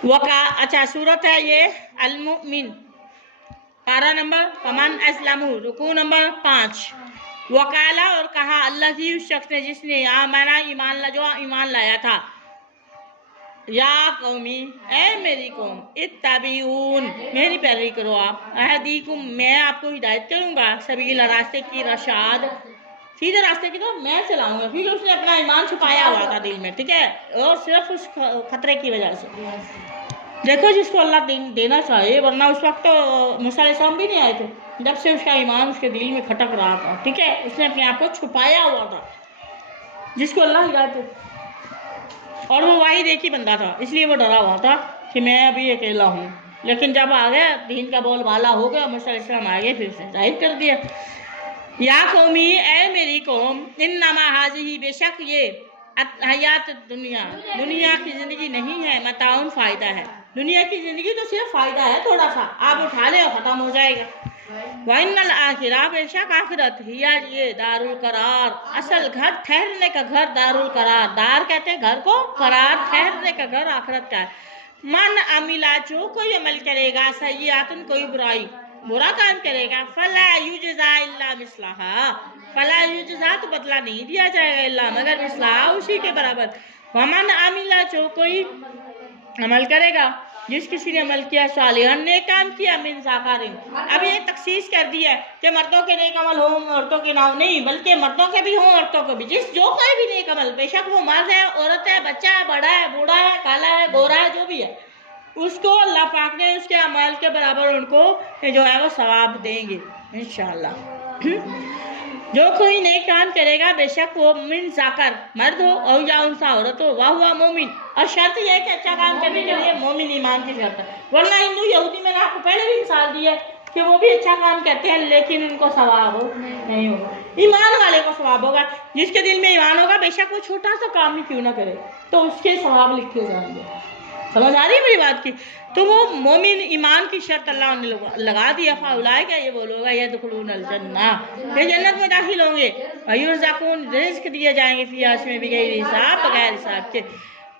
वका अच्छा सूरत है ये अल-मुमिन, पारा नंबर फमन अस्लमू, रुकू नंबर 5। वकाला और कहा अल्लाह उस शख्स ने जिसने आमना ईमान लाया था, या कौमी ए मेरी कौम इत्तबिऊन मेरी पैरवी करो आप, अहदीकुम मैं आपको हिदायत करूंगा, सबील रास्ते की रशाद सीधे रास्ते की तरफ मैं चलाऊंगा, क्योंकि उसने अपना ईमान छुपाया हुआ था दिल में, ठीक है, और सिर्फ उस खतरे की वजह से। देखो जिसको अल्लाह देना चाहिए, वरना उस वक्त तो मूसा अलैहिस्सलाम भी नहीं आए थे, जब से उसका ईमान उसके दिल में खटक रहा था, ठीक है, उसने अपने आप को छुपाया हुआ था, जिसको अल्लाह हिदायत दे। और वो वाहिद एक ही बंदा था, इसलिए वो डरा हुआ था कि मैं अभी अकेला हूँ, लेकिन जब आ गया दीन का बोल बाला हो गया, मूसा अलैहिस्सलाम आ गए, फिर उसने जाहिर कर दिया। या कौमी ए मेरी कौम इन्नमा हाज़िही बेशक ये हयात दुनिया की ज़िंदगी नहीं है, मताउन फ़ायदा है, दुनिया की ज़िंदगी तो सिर्फ फ़ायदा है, थोड़ा सा आप उठा ले और ख़त्म हो जाएगा। वइन्नल आखिरा बेशक आखिरत हिया ये दारुल करार, असल घर ठहरने का घर, दारुल करार दार कहते हैं घर को, करार ठहरने का घर आखिरत का है। मन अमिला जो कोई अमल करेगा सय्यातुन कोई बुरा काम करेगा, फला युजज़ा इल्ला मिस्लहा, फला युजज़ा तो बदला नहीं दिया जाएगा इल्ला मगर मिस्लहा उसी के बराबर। वमन अमिला जो कोई अमल करेगा, जिस किसी ने अमल किया सालिहन ने काम किया मिन ज़ाकारिन, अब ये तखसीस कर दिया है कि मर्दों के नेक अमल हों औरतों के ना हो, नहीं बल्कि मर्दों के भी हों औरतों के भी, जो कोई भी नेक अमल, बेशक वो मर्द है औरत है बच्चा है बड़ा है बूढ़ा है काला है गोरा है जो भी है, उसको अल्लाह पाक ने उसके अमल के बराबर उनको जो है वो सवाब देंगे इंशाअल्लाह। जो कोई नेक काम करेगा बेशक वो मिन ज़ाकर मर्द हो और या उनसा औरत हो, वाह हुआ मोमिन, और शर्त यह है कि अच्छा काम करने के लिए मोमिन ईमान की शर्त है, वरना हिंदू यहूदी मैंने आपको पहले भी मिसाल दी है कि वो भी अच्छा काम करते हैं लेकिन उनको सवाब नहीं होगा, ईमान वाले को सवाब होगा, जिसके दिल में ईमान होगा बेशक वो छोटा सा काम ही क्यों ना करे तो उसके सवाब लिखे जाएंगे। समझ आ रही है मेरी बात की? तो वो मोमिन ईमान की शर्त अल्लाह ने लगा दिया, फाउलाए का ये बोलोगा ये दुखलून अल जन्ना, ये जन्नत में दाखिल होंगे, वयुरज़क़ून रिज़्क़ दिए जाएंगे फियास में बगैर हिसाब बगैर हिसाब के।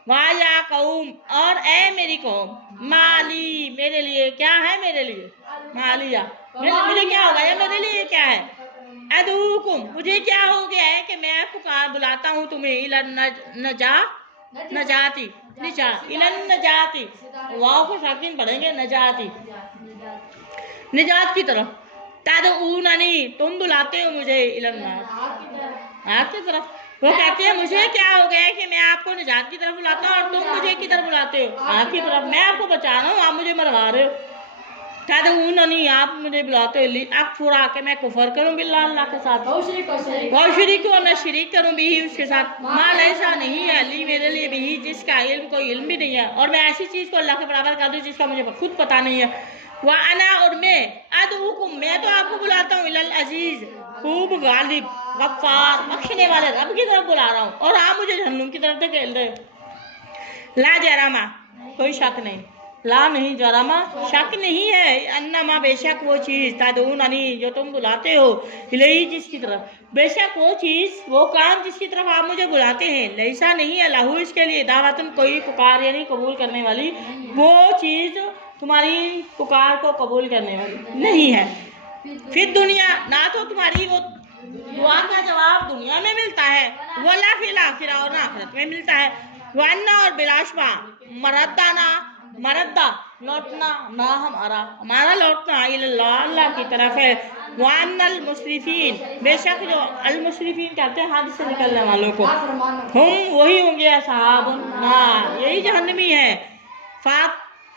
वाया कौम और ए मेरी कौम माली मेरे लिए क्या है, मेरे लिए मालिया मुझे क्या होगा या मेरे लिए क्या है, अदूकुम मुझे क्या हो गया है कि मैं पुकार बुलाता हूँ तुम्हें, इलन नजाती निजा इलन नजाती, वाव को साकिन पढ़ेंगे नजाती निजात की तरफ, तदऊननी तुम बुलाते हो मुझे, इलन आग की तरफ, वो कहते हैं मुझे क्या हो गया है कि मैं आपको निजात की तरफ बुलाता हूँ और तुम मुझे की तरफ बुलाते हो, आग की तरफ, मैं आपको बचा रहा हूँ आप मुझे मरवा रहे हो, तदऊननी आप मुझे बुलाते हो, अकफुरा के मैं कुफर करूं बिल्लाह अल्लाह के साथ, और शरीक को मैं शरीक करूं भी उसके साथ, माल ऐसा नहीं है अली मेरे लिए भी जिसका इल्म कोई इल्म भी नहीं है, और मैं ऐसी चीज़ को अल्लाह के बराबर कर दूं जिसका मुझे खुद पता नहीं है, वह अना और मैं अदउकुम मैं तो आपको बुलाता हूँ इलल अजीज खूब गालिब गफ्फार बख्शने वाले रब की तरफ बुला रहा हूँ, और आप मुझे जहन्नुम की तरफ धकेल रहे हो। ला जरामा कोई शक नहीं, ला नहीं जरामा शक नहीं है, अन्नमा बेशक वो चीज़ तदऊननी जो तुम बुलाते हो, इलैही जिसकी तरफ, बेशक वो चीज़ वो काम जिसकी तरफ आप मुझे बुलाते हैं, लैसा नहीं है लहू इसके लिए दावतन कोई पुकार यानी कबूल करने वाली, वो चीज़ तुम्हारी पुकार को कबूल करने वाली नहीं है, फिर दुनिया ना तो तुम्हारी वो दुआ का जवाब दुनिया में मिलता है, वला फिल आखिरा और आखिरत में मिलता है, वन्ना और बिलाशबा मरदाना मरदा लौटना ना हमारा लौटना अल्लाह की तरफ है, वान्नल मुस्रिफीन बेशक जो अल मुस्रिफीन कहते हैं हाथ से निकलने वालों को, हम वही होंगे असहाबुन नार यही जहन्नमी है,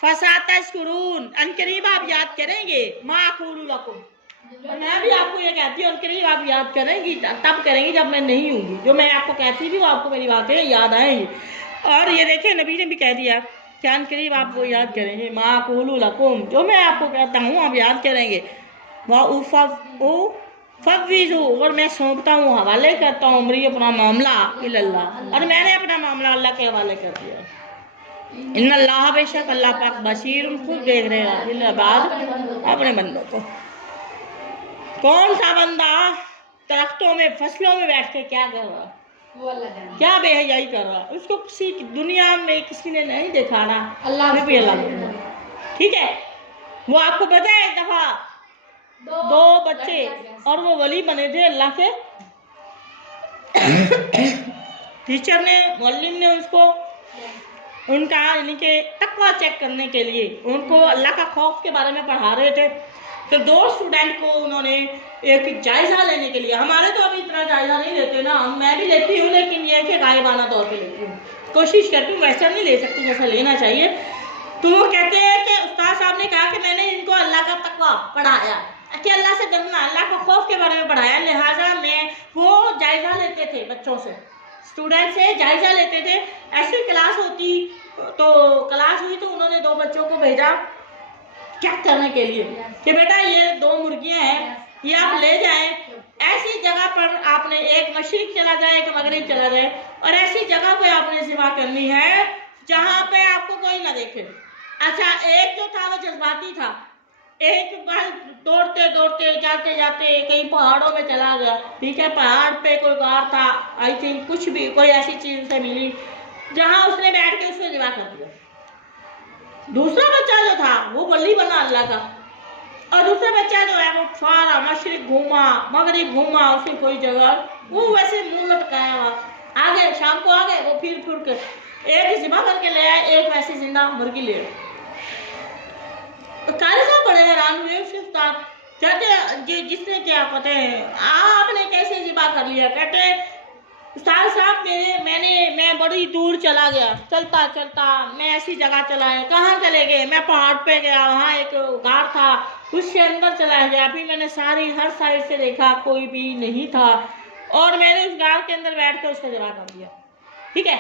फसातशकुरून अनकरीब आप याद करेंगे, माक़ूलु लकुम मैं भी आपको ये कहती हूँ अनकरीब आप याद करेंगी, तब करेंगी जब मैं नहीं हूँगी, जो मैं आपको कहती भी वो आपको मेरी बातें याद आएंगी, और ये देखें नबी ने भी कह दिया क्या करीब आप वो याद करेंगे, माक़ूलु लकुम जो मैं आपको कहता हूँ आप याद करेंगे, फव्विज़ू और मैं सौंपता हूँ हवाले करता हूँ उम्री अपना मामला इल्लल्लाह, और मैंने अपना मामला अल्लाह के हवाले कर दिया, इन्नल्लाह बेशक अल्लाह पाक बसीर खुद देख रहे हैं बिलइबाद अपने बंदों को। कौन सा बंदा दरख्तों में फसलों में बैठ के क्या कर रहा है, क्या बेहयाई कर रहा है, उसको किसी दुनिया में किसी ने नहीं देखा ना, अल्लाह भी अल्लाह। ठीक है, वो आपको पता है एक दफा 2 बच्चे और वो वली बने थे अल्लाह के। टीचर ने, मुअल्लिम ने उसको उनका यानी कि तकवा चेक करने के लिए उनको अल्लाह का खौफ के बारे में पढ़ा रहे थे। तो 2 स्टूडेंट को उन्होंने एक जायज़ा लेने के लिए, हमारे तो अभी इतना जायज़ा नहीं लेते ना, मैं भी लेती हूँ लेकिन ये कि गायबाना तौर पे लेती हूँ, कोशिश करती हूँ, वैसा नहीं ले सकती जैसा लेना चाहिए। तो वो कहते हैं कि उस्ताद साहब ने कहा कि मैंने इनको अल्लाह का तकवा पढ़ाया कि अल्लाह से डरना, अल्लाह का खौफ के बारे में पढ़ाया, लिहाजा मैं वो जायज़ा लेते थे बच्चों से, स्टूडेंट से जायज़ा लेते थे। ऐसी क्लास होती तो क्लास हुई तो उन्होंने 2 बच्चों को भेजा चेक करने के लिए कि बेटा ये 2 मुर्गियां हैं, ये आप ले जाएं, ऐसी जगह पर आपने एक मशरिक चला जाए एक मगरिब चला जाए और ऐसी जगह पे आपने ज़िबा करनी है जहाँ पे आपको कोई ना देखे। अच्छा, एक जो था वो जज्बाती था, एक बार दौड़ते दौड़ते जाते जाते कहीं पहाड़ों में चला गया, ठीक है, पहाड़ पे कोई गार था, आई थिंक कुछ भी कोई ऐसी चीज उसे मिली जहां उसने बैठ के उसको ज़िबा कर दिया। दूसरा बच्चा जो था वो वली बना अल्लाह का, और दूसरा बच्चा जो है वो सारा मशरिक घूमा मगरिब घूमा, उसे कोई जगह वो वैसे मुंह लटकाया हुआ, आ गए शाम को आ गए, वो फिर के एक ज़िबा करके ले आए, एक वैसी जिंदा मुर्गी ले आए। कारी साहब बड़े हैरान हुए उसके साथ, कहते जिसने क्या कहते हैं आपने कैसे ज़िबा कर लिया, कहते उस्ताद साहब मैं बड़ी दूर चला गया, चलता चलता मैं ऐसी जगह चला है। कहाँ चले गए? मैं पहाड़ पे गया, वहाँ एक गार था, उसके अंदर चला गया, फिर मैंने हर साइड से देखा, कोई भी नहीं था, और मैंने उस गार के अंदर बैठ कर उसका ज़िबा कर दिया। ठीक है,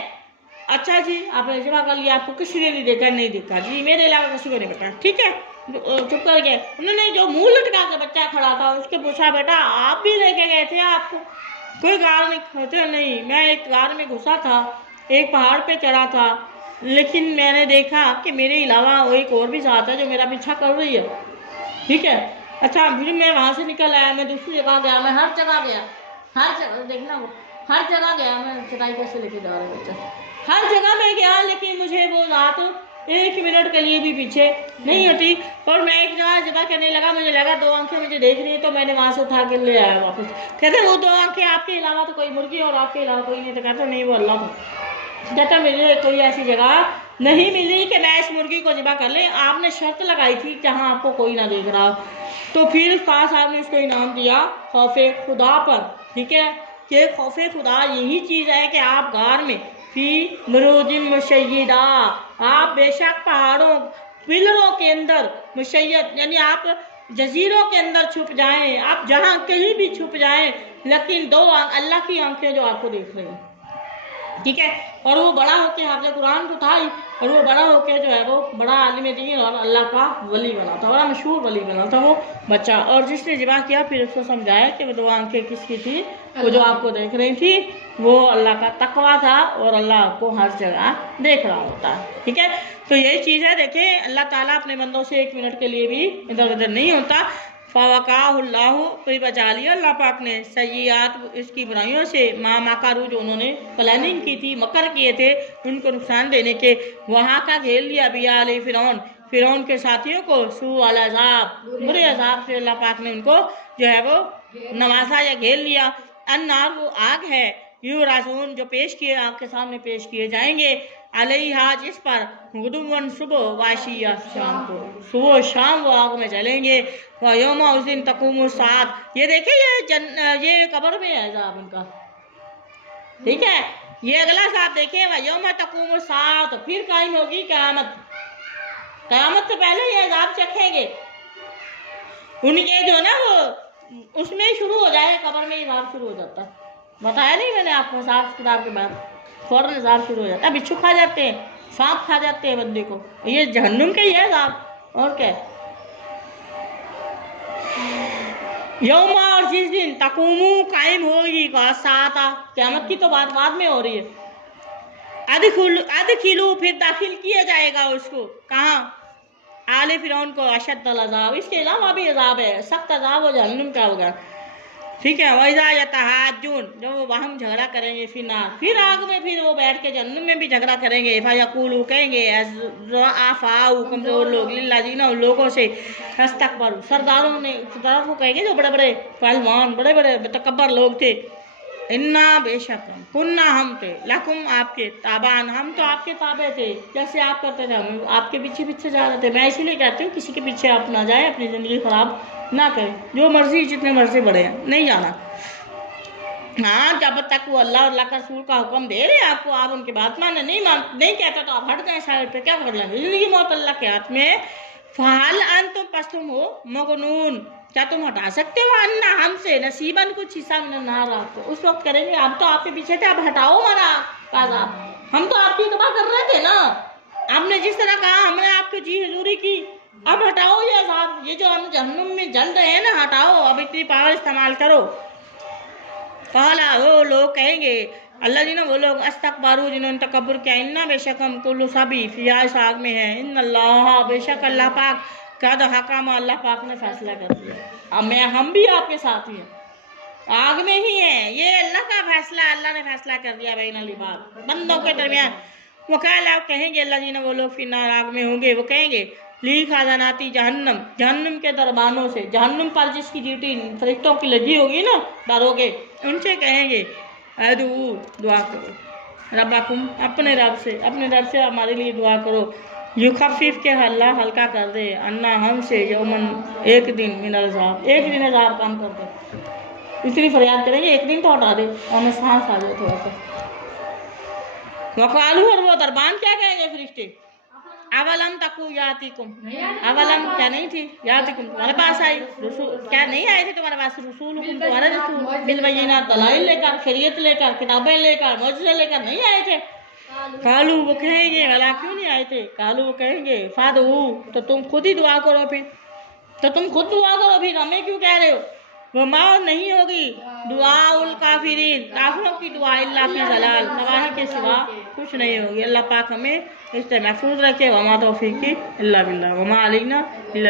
अच्छा जी आपने ज़िबा कर लिया, आपको किसी ने नहीं देखा? नहीं देखा जी, मेरे अलावा किसी को नहीं पता। ठीक है, चुप कर गए। उन्होंने जो मुंह लटका के बच्चा खड़ा था उसके पूछा, बेटा आप भी लेके गए थे? आपको कोई गार नहीं खाते? नहीं, मैं एक गार में घुसा था, एक पहाड़ पे चढ़ा था, लेकिन मैंने देखा कि मेरे अलावा एक और भी साथ है जो मेरा पीछा कर रही है। ठीक है, अच्छा फिर मैं वहाँ से निकल आया, मैं दूसरी जगह गया, मैं हर जगह गया, हर जगह देखना वो हर जगह गया, मैं चटाई कैसे लेके जा रहा बच्चा, हर जगह मैं गया, लेकिन मुझे वो रात 1 मिनट के लिए भी पीछे नहीं हटी। और मैं एक जगह करने लगा, मुझे लगा 2 आंखें मुझे देख रही है, तो मैंने वहाँ से उठा के ले आया वापस। कहते वो 2 आंखें आपके अलावा तो कोई मुर्गी और आपके अलावा कोई नहीं। तो कहते नहीं वो अल्लाह था। कहता मुझे कोई ऐसी जगह नहीं मिली कि मैं इस मुर्गी को ज़िबा कर ले, आपने शर्त लगाई थी जहाँ आपको कोई ना देख रहा। तो फिर उस्ताद साहब ने उसको इनाम दिया खौफे खुदा पर। ठीक है, कि खौफे खुदा यही चीज़ है कि आप गार में फी मरूजिम मुशय्यदा, आप बेशक पहाड़ों पिलरों के अंदर, मुशय्यद यानी आप जजीरों के अंदर छुप जाएं, आप जहाँ कहीं भी छुप जाएं, लेकिन 2 अल्लाह की आंखें जो आपको देख रही हैं। ठीक है, और वो बड़ा होकर हाफ़िज़ कुरान तो था ही, और वो बड़ा होकर जो है वो बड़ा आलिम दीन और अल्लाह का वली बना था, बड़ा मशहूर वली बना था वो बच्चा। और जिसने ज़िबा किया फिर उसको समझाया कि वो 2 आंखें किसकी थी, वो जो आपको देख रही थी वो अल्लाह का तकवा था, और अल्लाह आपको हर जगह देख रहा होता है। ठीक है, तो यही चीज़ है। देखिए अल्लाह ताला अपने बंदों से 1 मिनट के लिए भी इधर उधर नहीं होता। फ़वक़ाहुल्लाहु, तो बचा लिया अल्लाह पाक ने सय्यात, इसकी बुराइयों से, माकारू, जो उन्होंने प्लानिंग की थी, मकर किए थे उनको नुकसान देने के, वहाँ का घेर लिया बियाल फ़िरौन के साथियों को, सू वाला अज़ाब, बुरे अज़ाब से अल्लाह पाक ने उनको जो है वो नवाजा या घेर लिया। अन्नार, वो आग है, यू राजून, जो पेश किए आग के सामने पेश किए जाएंगे, अलैहा, जिस पर गुदुवन, सुबह, वाशिया, शाम को, सुबह शाम वो आग में जलेंगे। व यौमा, उस दिन तक़ूमु सात, ये देखिए ये कब्र में है अज़ाब इनका। ठीक है, ये अगला साथ देखिए, व यौमा तक़ूमु सात, फिर कायम होगी क़यामत। क़यामत से पहले ये अज़ाब चखेंगे, उनके जो ना वो उसमें शुरू हो जाए, कब्र में अज़ाब शुरू हो जाता है। बताया नहीं मैंने आपको, हिसाब किताब के बाद फौरन अज़ाब शुरू हो जाता है, बिच्छू खा जाते हैं, सांप खा जाते हैं बंदे को, ये जहन्नुम का ही है अज़ाब, और क्या। यौमा, और जिस दिन तक़ूमु, कायम होगी, साता, क़यामत की तो बात बाद में हो रही है। अदखिलू, फिर दाखिल किया जाएगा उसको, कहाँ? आले फ़िरौन को, अशद्दल अज़ाब, इसके अलावा भी अज़ाब है, सख्त अज़ाब वो जहन्नुम का होगा। ठीक है। वैसा यतहाजुन, जब वो वहाँ झगड़ा करेंगे फिर आग में, फिर वो बैठ के जहन्नुम में भी झगड़ा करेंगे। फयकूलू, कहेंगे आफाऊ, कमजोर लोग, लिल्लाजीना, उन लोगों से, हस्तकबरू, सरदारों को कहेंगे जो बड़े बड़े पहलवान, बड़े बड़े तकब्बर लोग थे। इन्ना, बेशक हम, कुन्ना, हम थे, लकुम, आपके, ताबान, हम तो आपके ताबे थे, जैसे आप करते थे हम आपके पीछे पीछे जा रहे थे। मैं इसीलिए कहती हूँ किसी के पीछे आप ना जाए, अपनी ज़िंदगी ख़राब ना करें, जो मर्जी जितने मर्जी बढ़े हैं, नहीं जाना। हाँ, जब तक वो अल्लाह और अल्लाह का रसूल का हुक्म दे रहे आपको, आप उनकी बात माने, नहीं कहता तो आप हट जाए साइड पे, क्या कर लेंगे। जिंदगी मौत अल्लाह के हाथ में। फ़हल अंतुम, पस तुम हो मगनून, क्या तुम हटा सकते हो अन्ना, हमसे, नसीबन, कुछ हिस्सा में ना रहा। उस वक्त करेंगे, आप तो आपके पीछे थे, आप हटाओ हमारा आज़ाब, हम तो आपकी तबाह कर रहे थे ना। आपने जिस तरह कहा, हमने आपकी जी हजूरी की, अब हटाओ ये आज़ाब, ये जो हम जहन्नुम में जल रहे हैं ना, हटाओ, अब इतनी पावर इस्तेमाल करो। कहला, वो लोग कहेंगे, अल्लाह जी ने, वो लोग, अस्तकबारू, जिन्होंने तकब्बुर किया, इन्ना, बेशक हम, कुल्लु सभी फियास आग में है, इन अल्लाह, बेशक अल्लाह पाक, कद हकाम, अल्लाह पाक ने फैसला कर दिया। अब हम भी आपके साथ ही हैं, आग में ही हैं, ये अल्लाह का फैसला, अल्लाह ने फैसला कर दिया बैनल इबाद, बंदों के दरमियान। वो कहेंगे अल्लाह जी ने, वो लोग फिर आग में होंगे, वो कहेंगे ली खाजानाती जहन्नम, जहन्नम के दरबानों से, जहन्नम पर जिसकी ड्यूटी फरिश्तों की लगी होगी ना, दारोगे, उनसे कहेंगे अदू, दुआ करो, रब्बाकुम, अपने रब से हमारे लिए दुआ करो, युखफिफ के अल्लाह हल्का कर दे, अन्ना, हमसे, यौमन, एक दिन, मिनल अज़ाब, एक दिन अज़ाब कम कर दे। इतनी फरियाद करेंगे, एक दिन तो हटा दे, हमें सांस आ जाए थोड़ा सा। वकालू, और वो दरबान क्या कहेंगे फरिश्ते, अवलम तकू यातिकुम, अवलम, क्या नहीं थी, यातिकुम, तुम्हारे पास आई, रसूल, क्या नहीं आए थे तुम्हारे पास, रसूल, तुम्हारे रसूल, बिलबय्यिनात, दलाइल लेकर, शरीयत लेकर, किताबें लेकर, मौजज़े लेकर नहीं आए थे। कालू, वो कहेंगे, वाला क्यों नहीं आए थे। कालू, वो कहेंगे, फादू, तो तुम खुद ही दुआ करो, फिर हमें क्यों कह रहे हो। वो माँ नहीं होगी दुआउल काफिरीन, काफिरों की दुआ, इल्ला फी ज़लाल, तबाही के सिवा कुछ नहीं होगी। अल्लाह पाक हमें इस तरह महफूज रखे। वमा तौफीकी इल्ला बिल्लाह, वमा अलैना इल्लल